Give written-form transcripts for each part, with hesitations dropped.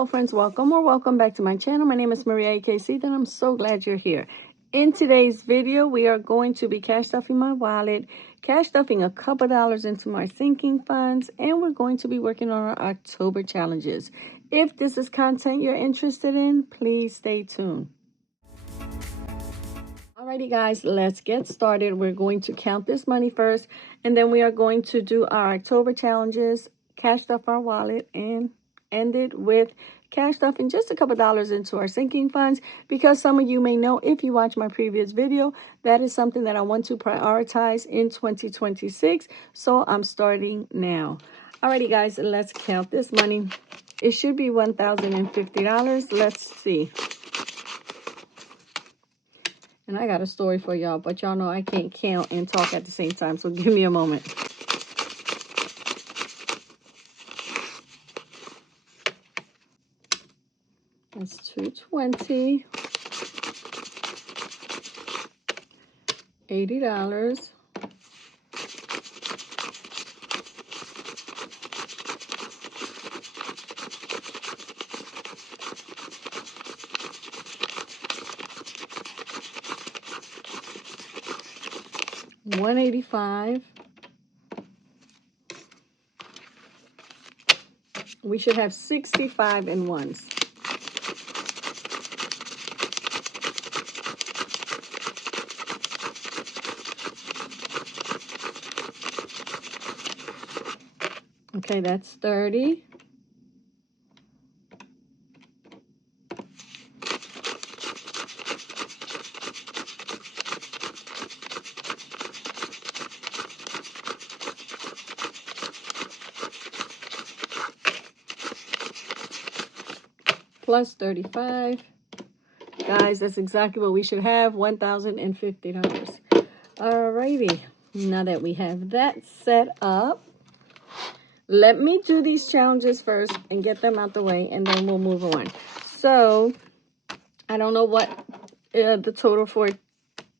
Hello friends, welcome back to my channel. My name is Maria AKC and I'm so glad you're here. In today's video, we are going to be cash stuffing my wallet, cash stuffing a couple dollars into my sinking funds, and we're going to be working on our October challenges. If this is content you're interested in, please stay tuned. Alrighty guys, let's get started. We're going to count this money first, and then we are going to do our October challenges, cash stuff our wallet, and end it with cash stuffing just a couple dollars into our sinking funds, because some of you may know, if you watch my previous video, that is something that I want to prioritize in 2026. So I'm starting now. Alrighty guys, let's count this money. It should be $1,050. Let's see. And I got a story for y'all, but y'all know I can't count and talk at the same time, so give me a moment. That's $220, $80, $185. We should have 65 in ones. Okay, that's 30. Plus 35. Guys, that's exactly what we should have, $1,050. Alrighty, now that we have that set up, let me do these challenges first and get them out the way, and then we'll move on. So, I don't know what the total for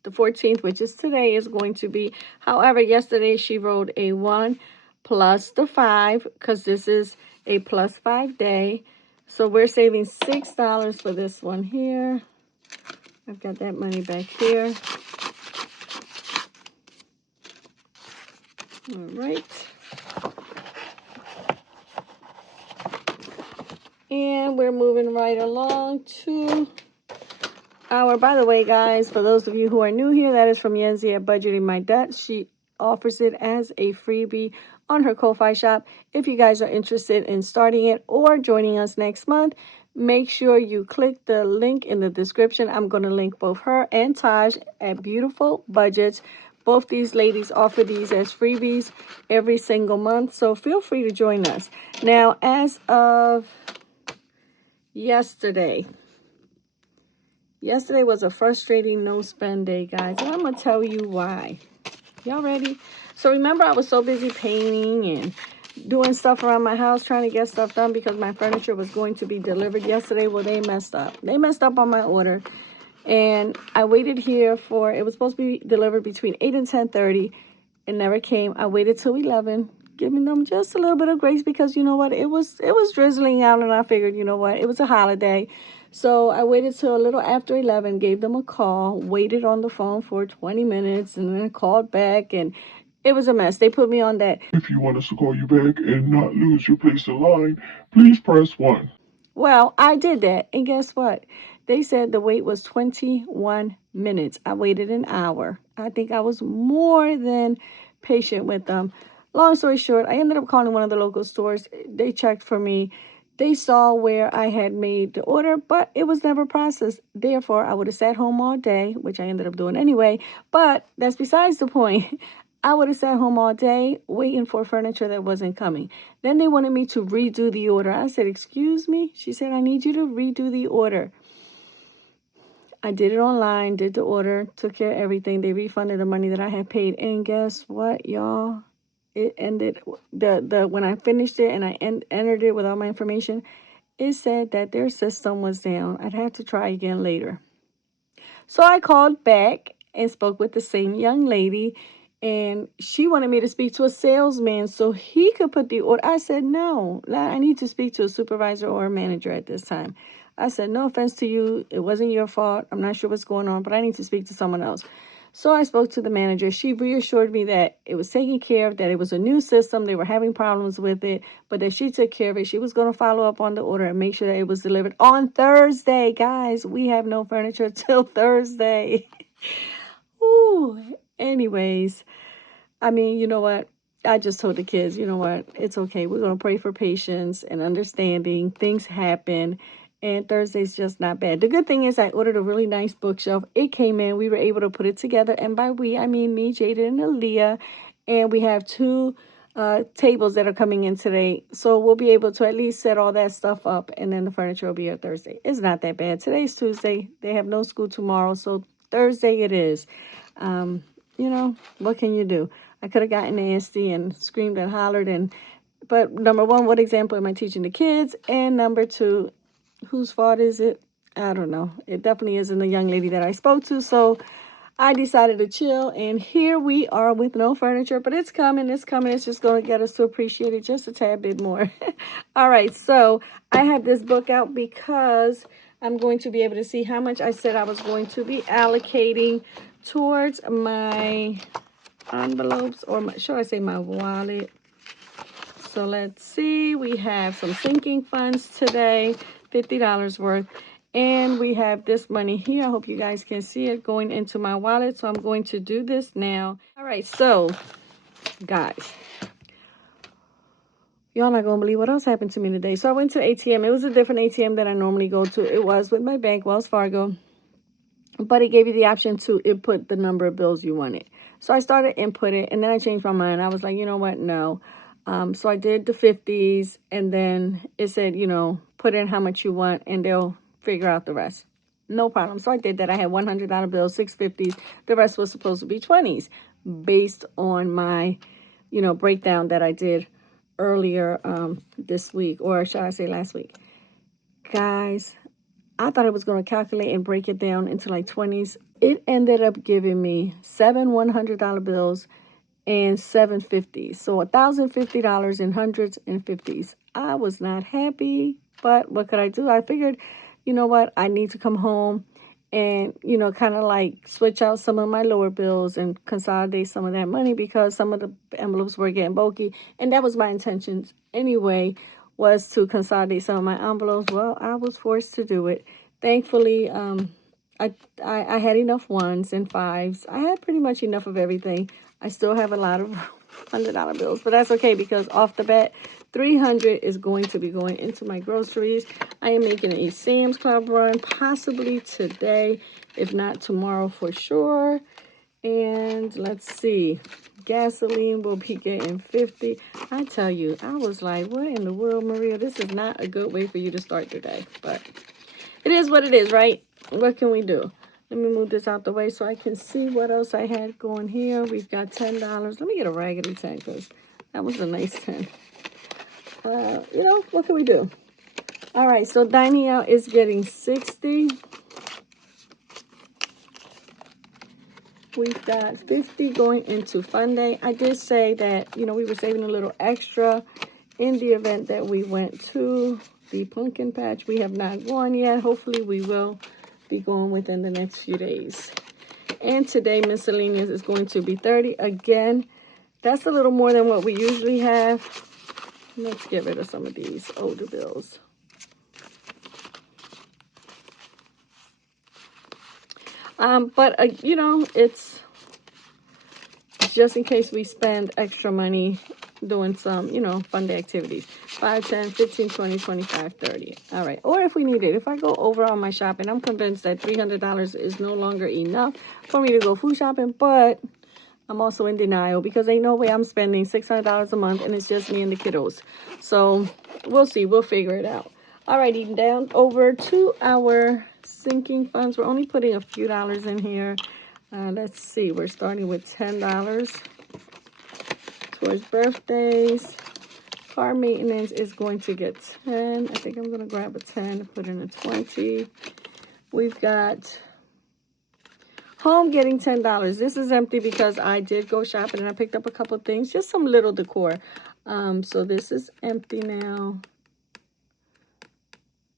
the 14th, which is today, is going to be. However, yesterday she wrote a 1 plus the 5, because this is a plus 5 day. So we're saving $6 for this one here. I've got that money back here. All right. And we're moving right along to our, by the way, guys, for those of you who are new here, that is from Yenzi at Budgeting My Debt. She offers it as a freebie on her Ko-Fi shop. If you guys are interested in starting it or joining us next month, make sure you click the link in the description. I'm going to link both her and Taj at Beautiful Budgets. Both these ladies offer these as freebies every single month, so feel free to join us. Now, as of yesterday was a frustrating no-spend day, guys, and I'm going to tell you why. Y'all ready? So remember, I was so busy painting and doing stuff around my house, trying to get stuff done because my furniture was going to be delivered yesterday. Well, they messed up. They messed up on my order. And I waited here for, it was supposed to be delivered between 8 and 10:30. It never came. I waited till 11, giving them just a little bit of grace because, you know what, it was drizzling out, and I figured, you know what, it was a holiday. So I waited till a little after 11, gave them a call, waited on the phone for 20 minutes, and then called back, and it was a mess. They put me on that. If you want us to call you back and not lose your place in line, please press 1. Well, I did that, and guess what? They said the wait was 21 minutes. I waited an hour. I think I was more than patient with them. Long story short, I ended up calling one of the local stores. They checked for me. They saw where I had made the order, but it was never processed. Therefore, I would have sat home all day, which I ended up doing anyway. But that's besides the point. I would have sat home all day waiting for furniture that wasn't coming. Then they wanted me to redo the order. I said, excuse me? She said, I need you to redo the order. I did it online, did the order, took care of everything. They refunded the money that I had paid. And guess what, y'all? It ended, when I finished it and I entered it with all my information, it said that their system was down. I'd have to try again later. So I called back and spoke with the same young lady, And she wanted me to speak to a salesman so he could put the order. I said, no, I need to speak to a supervisor or a manager at this time. I said, no offense to you. It wasn't your fault. I'm not sure what's going on, but I need to speak to someone else. So I spoke to the manager. She reassured me that it was taken care of, that it was a new system. They were having problems with it, but that she took care of it. She was going to follow up on the order and make sure that it was delivered on Thursday. Guys, we have no furniture till Thursday. Ooh. Anyways, I mean, you know what? I just told the kids, you know what? It's okay. We're going to pray for patience and understanding. Things happen. And Thursday's just not bad. The good thing is I ordered a really nice bookshelf. It came in. We were able to put it together. And by we, I mean me, Jada, and Aaliyah. And we have two tables that are coming in today. So we'll be able to at least set all that stuff up. And then the furniture will be here Thursday. It's not that bad. Today's Tuesday. They have no school tomorrow. So Thursday it is. You know, what can you do? I could have gotten nasty and screamed and hollered. But number one, what example am I teaching the kids? And number two, whose fault is it? I don't know. It definitely isn't the young lady that I spoke to. So I decided to chill. And here we are with no furniture. But it's coming. It's coming. It's just going to get us to appreciate it just a tad bit more. All right. So I have this book out because I'm going to be able to see how much I said I was going to be allocating towards my envelopes, or should I say my wallet. So let's see, we have some sinking funds today, $50 worth, and we have this money here. I hope you guys can see it going into my wallet. So I'm going to do this now. All right, so guys, y'all not gonna believe what else happened to me today. So I went to ATM. It was a different ATM than I normally go to. It was with my bank, Wells Fargo, but it gave you the option to input the number of bills you wanted. So I started inputting, and then I changed my mind. I was like, you know what? No. So I did the 50s, and then it said, you know, put in how much you want, and they'll figure out the rest. No problem. So I did that. I had $100 bills, 650s. The rest was supposed to be 20s based on my, you know, breakdown that I did earlier this week, or should I say last week. Guys, I thought it was going to calculate and break it down into like 20s. It ended up giving me 7 $100 bills and 7 50s. So $1,050 in hundreds and 50s. I was not happy, but what could I do? I figured, you know what? I need to come home and, you know, kind of like switch out some of my lower bills and consolidate some of that money because some of the envelopes were getting bulky. And that was my intentions anyway, was to consolidate some of my envelopes. Well, I was forced to do it. Thankfully, I had enough ones and fives. I had pretty much enough of everything. I still have a lot of $100 bills, but that's okay because off the bat, $300 is going to be going into my groceries. I am making a Sam's Club run, possibly today, if not tomorrow for sure. And let's see, gasoline will be getting 50. I tell you, I was like, what in the world, Maria? This is not a good way for you to start your day, but it is what it is, right? What can we do? Let me move this out the way so I can see what else I had going here. We've got $10. Let me get a raggedy 10 because that was a nice 10. You know, what can we do? All right, so dining out is getting 60. We've got 50 going into Fun Day. I did say that, you know, we were saving a little extra in the event that we went to the pumpkin patch. We have not gone yet. Hopefully we will be going within the next few days. And today miscellaneous is going to be 30. Again, that's a little more than what we usually have. Let's get rid of some of these older bills. But you know, it's just in case we spend extra money doing some, you know, fun day activities. 5, 10, 15, 20, 25, 30. All right. Or if we need it, if I go over on my shopping, I'm convinced that $300 is no longer enough for me to go food shopping, but I'm also in denial because ain't no way I'm spending $600 a month and it's just me and the kiddos. So we'll see. We'll figure it out. All righty, down over to our sinking funds. We're only putting a few dollars in here. Let's see. We're starting with $10 towards birthdays. Car maintenance is going to get 10. I think I'm going to grab a 10 and put in a 20. We've got Home getting $10. This is empty because I did go shopping and I picked up a couple things, just some little decor. So this is empty now.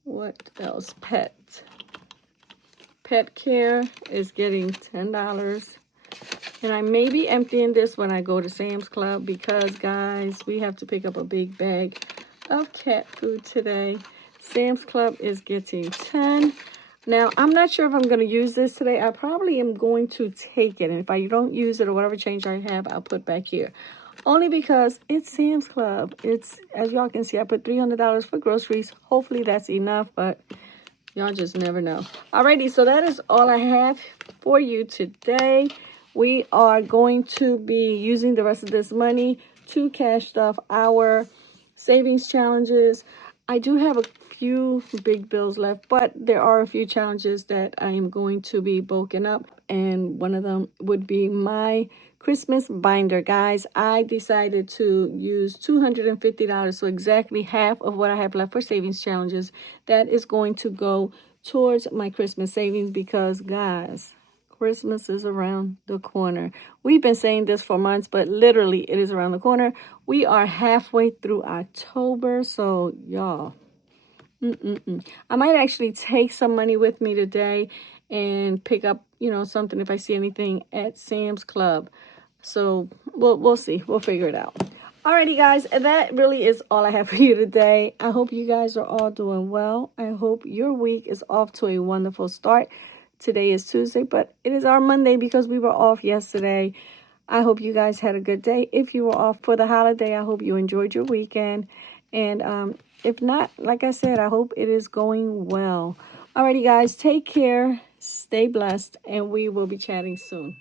What else? Pet care is getting $10. And I may be emptying this when I go to Sam's Club because, guys, we have to pick up a big bag of cat food today. Sam's Club is getting 10. Now, I'm not sure if I'm going to use this today. I probably am going to take it. And if I don't use it or whatever change I have, I'll put back here. Only because it's Sam's Club. It's, as y'all can see, I put $300 for groceries. Hopefully that's enough, but y'all just never know. Alrighty, so that is all I have for you today. We are going to be using the rest of this money to cash stuff our savings challenges. I do have a few big bills left, but there are a few challenges that I am going to be bulking up, and one of them would be my Christmas binder. Guys, I decided to use $250, so exactly half of what I have left for savings challenges. That is going to go towards my Christmas savings because, guys, Christmas is around the corner. We've been saying this for months, but literally it is around the corner. We are halfway through October, so y'all, I might actually take some money with me today and pick up, something if I see anything at Sam's Club. So we'll see. We'll figure it out. Alrighty, guys, and that really is all I have for you today. I hope you guys are all doing well. I hope your week is off to a wonderful start. Today is Tuesday, but it is our Monday because we were off yesterday. I hope you guys had a good day. If you were off for the holiday, I hope you enjoyed your weekend. And if not, like I said, I hope it is going well. Alrighty, guys, take care, stay blessed, and we will be chatting soon.